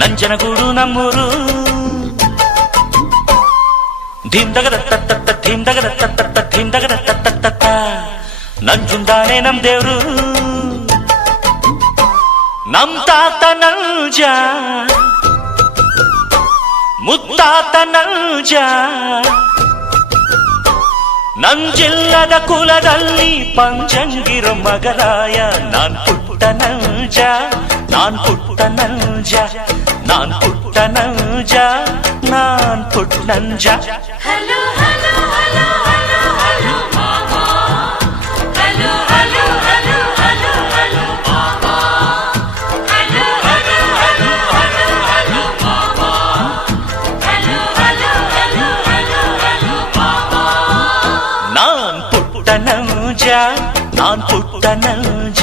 ನಂಜನಗೂಡು ನಮ್ಮೂರು ಧೀಮ್ದಗದ ತತ್ತ ಧೀಮ್ದಗದ ತತ್ತ ಧೀಮ್ದಗದ ತತ್ತ ನಂಜುಂದಾನೆ ನಮ್ ದೇವ್ರು ನಮ್ ತಾತ ನಂಜ ಮುತ್ತಾತ ನಂಜ ನಂಜಿಲ್ಲದ ಕುಲದಲ್ಲಿ ಪಂಚಂಗಿರೋ ಮಗರಾಯ ನಾನ್ ಪುಟ್ಟ ನಂಜ ನಾನ್ ಪುಟ್ಟ ನಂಜ ನಾನ್ ಪುಟ್ಟ ನಂಜ ನಾನ್ ಪುಟ್ಟ ನಂಜ Hello, hello, hello, hello, hello, mama. Hello, hello, hello, hello, hello, mama. Hello, hello, hello, hello, hello, mama. Hello, hello, hello, hello, hello, mama. ನಾನ್ ಪುಟ್ಟ ನಂಜ ನಾನ್ ಪುಟ್ಟ ನಂಜ